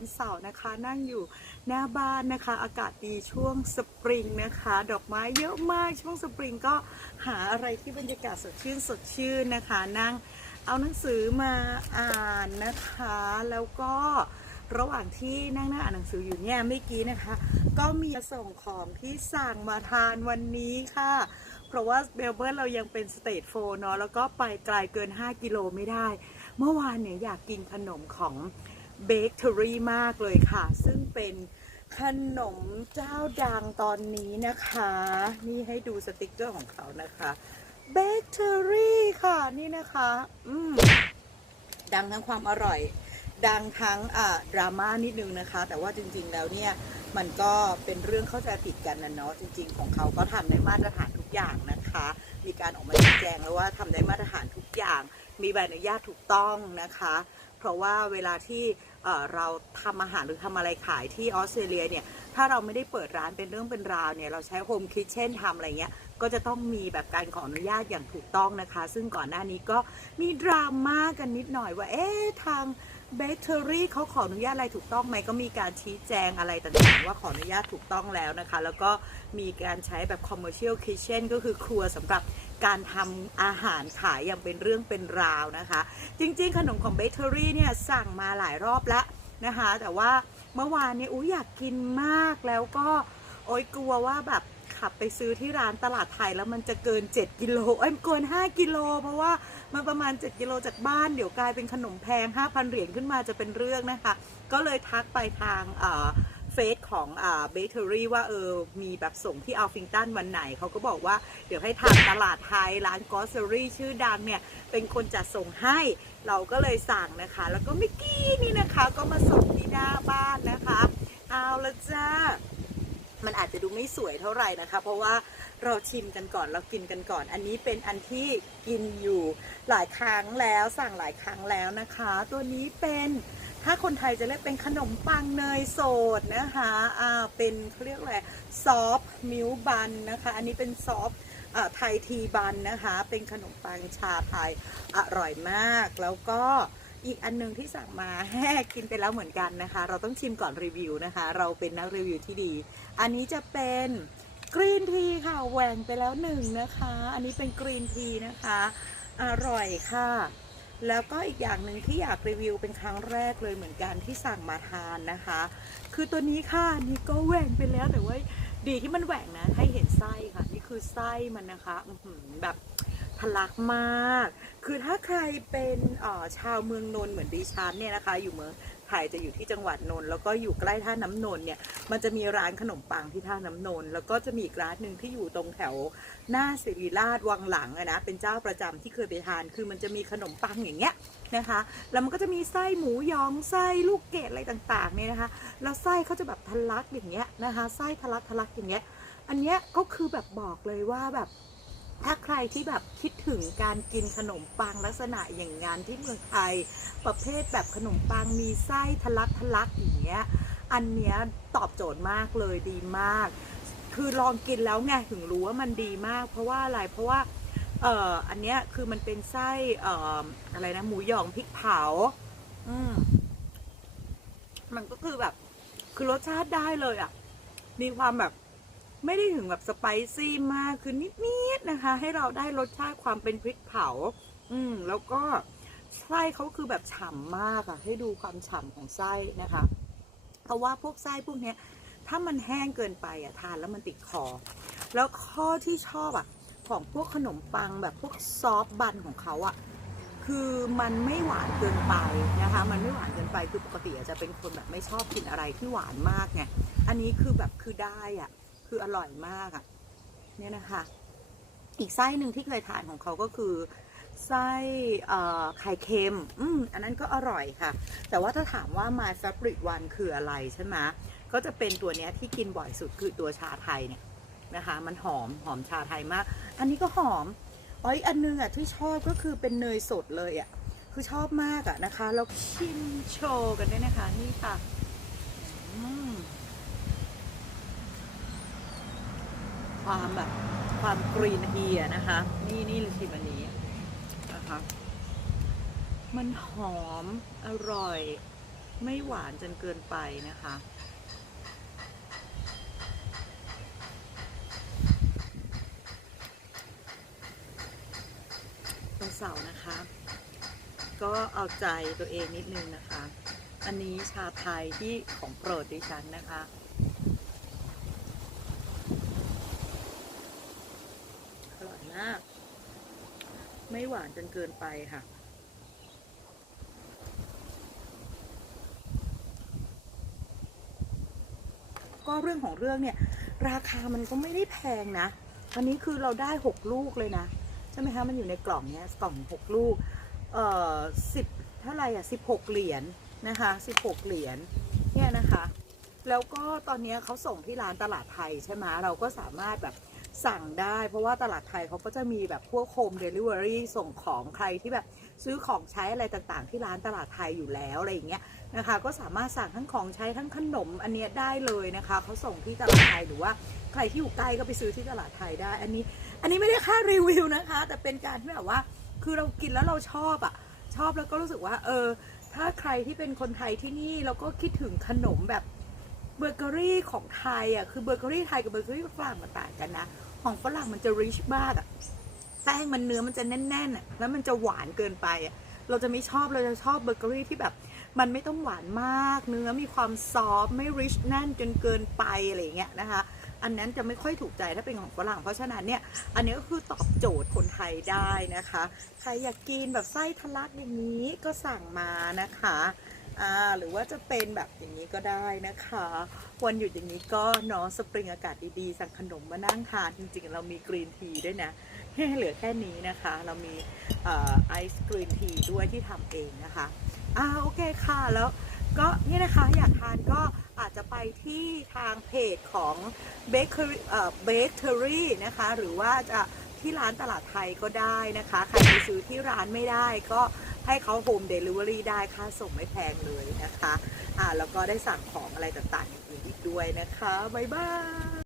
วันเสาร์นะคะ นั่งอยู่หน้าบ้านนะคะ อากาศดีช่วงสปริงนะคะ ดอกไม้เยอะมากช่วงสปริงก็หาอะไรที่บรรยากาศสดชื่นสดชื่นนะคะ นั่งเอาหนังสือมาอ่านนะคะ แล้วก็ระหว่างที่นั่งหนั่งอ่านหนังสืออยู่เนี่ยเมื่อกี้นะคะ ก็มีส่งของที่สั่งมาทานวันนี้ค่ะ เพราะว่าเบลเบิร์นเรายังเป็นสเตทโฟเนาะแล้วก็ไปไกลเกิน 5 กิโลไม่ได้ เมื่อวานเนี่ยอยากกินขนมของ เบเกอรี่มากเลยค่ะ ซึ่งเป็นขนมเจ้าดังตอนนี้นะคะ นี่ให้ดูสติกเกอร์ของเขานะคะเบเกอรี่ค่ะนี่นะคะ อืมดังทั้งความอร่อย ดังทั้งอ่าดราม่านิดนึงนะคะ แต่ว่าจริง ๆ แล้วเนี่ยมันก็เป็นเรื่องเข้าใจผิดกันนะเนาะจริง ๆ ของเขาก็ทำได้มาตรฐานทุกอย่างนะคะ มีการออกมาชี้แจงแล้วว่าทำได้มาตรฐานทุกอย่าง มีใบอนุญาตถูกต้องนะคะ เพราะว่าเวลาที่ เราทำอาหารหรือทำอะไรขายที่ออสเตรเลียเนี่ยถ้าเราไม่ได้เปิดร้านเป็นเรื่องเป็นราวเนี่ยเราใช้โฮมคิทเช่นทำอะไรเงี้ยก็จะต้องมีแบบการขออนุญาตอย่างถูกต้องนะคะ ซึ่งก่อนหน้านี้ก็มีดราม่ากันนิดหน่อยว่าเอ๊ะทาง เบเกอรี่เขาขออนุญาตอะไรถูกต้องไหมก็มีการชี้แจงอะไรต่างๆว่าขออนุญาตถูกต้องแล้วนะคะ แล้วก็มีการใช้แบบ commercial kitchen ก็คือครัวสำหรับการทำอาหารขายอย่างเป็นเรื่องเป็นราวนะคะ จริงๆ ขนมของเบเกอรี่เนี่ยสั่งมาหลายรอบแล้วนะคะ แต่ว่าเมื่อวานเนี่ยอุ้ยอยากกินมากแล้วก็โอ๊ยกลัวว่าแบบ ขับไปซื้อที่ร้านตลาดไทยแล้วมันจะเกิน 7 กิโลเอ้ยเกิน 5 กิโล เพราะว่ามันประมาณ 7 กิโลจากบ้านเดี๋ยวกลายเป็นขนมแพง 5,000 เหรียญขึ้นมาจะเป็นเรื่องนะคะ ก็เลยทักไปทางเฟซของเบเกอรี่ว่าเออมีแบบส่งที่อัลฟิงตันวันไหน เขาก็บอกว่าเดี๋ยวให้ทางตลาดไทยร้านกอสเซอรี่ชื่อดังเนี่ย เป็นคนจัดส่งให้เราก็เลยสั่งนะคะ แล้วก็เมื่อกี้นี่นะคะก็มาส่งที่หน้าบ้านนะคะ เอาละจ้า มันอาจจะดูไม่สวยเท่าไหร่นะคะ เพราะว่าเราชิมกันก่อนเรากินกันก่อน อันนี้เป็นอันที่กินอยู่หลายครั้งแล้วสั่งหลายครั้งแล้วนะคะ ตัวนี้เป็นถ้าคนไทยจะเรียกเป็นขนมปังเนยสดนะคะอ่าเป็นเขาเรียกอะไรซอฟมิลบันนะคะ อันนี้เป็นซอฟไทยทีบันนะคะ เป็นขนมปังชาไทยอร่อยมากแล้วก็ อีกอันหนึงที่สั่งมาแห้กินไปแล้วเหมือนกันนะคะ เราต้องชิมก่อนรีวิวนะคะ เราเป็นนักรีวิวที่ดี อันนี้จะเป็นกรีนทีค่ะแหว่งไปแล้วหนึ่งนะคะ อันนี้เป็นกรีนทีนะคะ อร่อยค่ะ แล้วก็อีกอย่างหนึ่งที่อยากรีวิวเป็นครั้งแรกเลยเหมือนกันที่สั่งมาทานนะคะ คือตัวนี้ค่ะนี่ก็แหว่งไปแล้วแต่ว่าดีที่มันแหว่งนะ ให้เห็นไส้ค่ะ นี่คือไส้มันนะคะแบบ ทะลักมาก คือถ้าใครเป็นชาวเมืองนนท์เหมือนดิฉันเนี่ยนะคะ อยู่เมืองไทยจะอยู่ที่จังหวัดนนท์แล้วก็อยู่ใกล้ท่าน้ำนนท์เนี่ยมันจะมีร้านขนมปังที่ท่าน้ำนนท์แล้วก็จะมีอีกร้านหนึ่งที่อยู่ตรงแถวหน้าสิริราชวังหลังอะนะเป็นเจ้าประจำที่เคยไปทาน คือมันจะมีขนมปังอย่างเงี้ยนะคะ แล้วมันก็จะมีไส้หมูยองไส้ลูกเกดอะไรต่างๆเนี่ยนะคะแล้วไส้เขาจะแบบทะลักอย่างเงี้ยนะคะไส้ทะลักทะลักอย่างเงี้ยอันเนี้ยก็คือแบบบอกเลยว่าแบบ ถ้าใครที่แบบคิดถึงการกินขนมปังลักษณะอย่างงานที่เมืองไทย ประเภทแบบขนมปังมีไส้ทะลักทะลักอย่างเงี้ย อันเนี้ยตอบโจทย์มากเลยดีมาก คือลองกินแล้วไงถึงรู้ว่ามันดีมาก เพราะว่าอะไรเพราะว่าเอ่ออันเนี้ยคือมันเป็นไส้เอ่ออะไรนะหมูหยองพริกเผา อืมมันก็คือแบบ คือรสชาติได้เลยอะ มีความแบบ ไม่ได้ถึงแบบสไปซี่มากคือนิดๆนะคะ ให้เราได้รสชาติความเป็นพริกเผา อืมแล้วก็ไส้เขาคือแบบฉ่ำมากอะให้ดูความฉ่ำของไส้นะคะ เพราะว่าพวกไส้พวกเนี้ย ถ้ามันแห้งเกินไปอะทานแล้วมันติดคอ แล้วข้อที่ชอบอะของพวกขนมปังแบบพวกซอฟบันของเขาอะคือมันไม่หวานเกินไปนะคะ มันไม่หวานเกินไปคือปกติอาจจะเป็นคนแบบไม่ชอบกินอะไรที่หวานมากไงอันนี้คือแบบคือได้อะ คืออร่อยมากอะเนี่ยนะคะ อีกไส้หนึ่งที่เคยทานของเขาก็คือไส้ไข่เค็มอืมอันนั้นก็อร่อยค่ะ แต่ว่าถ้าถามว่า my favorite one คืออะไรใช่ไหมก็จะเป็นตัวเนี้ยที่กินบ่อยสุดคือตัวชาไทยเนี่ยนะคะ มันหอมหอมชาไทยมาก อันนี้ก็หอมอ๋ออีกอันนึงอะที่ชอบก็คือเป็นเนยสดเลยอะคือชอบมากอะนะคะแล้วชิมโชว์กันด้วยนะคะนี่ค่ะอืม ความแบบความกรีนทีอะนะคะ นี่นี่ลยชิมอันนี้นะคะมันหอมอร่อย ไม่หวานจนเกินไปนะคะ วันเสาร์นะคะ ก็เอาใจตัวเองนิดนึงนะคะ อันนี้ชาไทยที่ของโปรดดิฉันนะคะ อร่อย มาก ไม่หวานจนเกินไปค่ะก็เรื่องของเรื่องเนี่ย ราคามันก็ไม่ได้แพงนะอันนี้คือเราได้หกลูกเลยนะ ใช่ไหมคะมันอยู่ในกล่องเนี้ยกล่องหกลูก เอ่อสิบเท่าไหร่อะสิบหกเหรียญนะคะสิบหกเหรียญเนี่ยนะคะ แล้วก็ตอนนี้เขาส่งที่ร้านตลาดไทยใช่ไหมเราก็สามารถแบบ สั่งได้ เพราะว่าตลาดไทยเขาก็จะมีแบบพวกโฮมเดลิเวอรี่ส่งของใครที่แบบซื้อของใช้อะไรต่างๆ ที่ร้านตลาดไทยอยู่แล้วอะไรอย่างเงี้ยนะคะ ก็สามารถสั่งทั้งของใช้ทั้งขนมอันเนี้ยได้เลยนะคะเขาส่งที่ตลาดไทยหรือว่าใครที่อยู่ใกล้ก็ไปซื้อที่ตลาดไทยได้ อันนี้ อันนี้ไม่ได้ค่ารีวิวนะคะ แต่เป็นการที่แบบว่า คือเรากินแล้วเราชอบอะชอบแล้วก็รู้สึกว่า เออ ถ้าใครที่เป็นคนไทยที่นี่เราก็คิดถึงขนมแบบ เบเกอรี่ของไทยอะคือเบเกอรี่ไทยกับเบเกอรี่ฝรั่งมันต่างกันนะ ของฝรั่งมันจะริชมากอะแป้งมันเนื้อมันจะแน่นๆอะแล้วมันจะหวานเกินไปอะเราจะไม่ชอบเราจะชอบเบเกอรี่ที่แบบ มันไม่ต้องหวานมาก เนื้อมีความซอฟไม่ริชแน่นจนเกินไปอะไรเงี้ยนะคะ อันนั้นจะไม่ค่อยถูกใจถ้าเป็นของฝรั่งเพราะฉะนั้นเนี่ย อันนี้ก็คือตอบโจทย์คนไทยได้นะคะ ใครอยากกินแบบไส้ทะลักอย่างนี้ก็สั่งมานะคะ อ่าหรือว่าจะเป็นแบบอย่างนี้ก็ได้นะคะ วันหยุดอย่างนี้ก็เนาะสปริงอากาศดีๆ สั่งขนมมานั่งทานจริงๆ เรามีกรีนทีด้วยนะเหลือแค่นี้นะคะ เรามีไอซ์กรีนทีด้วยที่ทำเองนะคะอ่าโอเคค่ะแล้วก็เนี่ยนะคะอยากทานก็อาจจะไปที่ทางเพจของ Bakery เอ่อ Bakery นะคะ หรือว่าจะที่ร้านตลาดไทยก็ได้นะคะ ใครไปซื้อที่ร้านไม่ได้ก็ ให้เขาโฮมเดลิเวอรี่ได้ค่าส่งไม่แพงเลยนะคะอ่าแล้วก็ได้สั่งของอะไรต่างๆอย่างอื่นอีกด้วยนะคะ บ๊ายบาย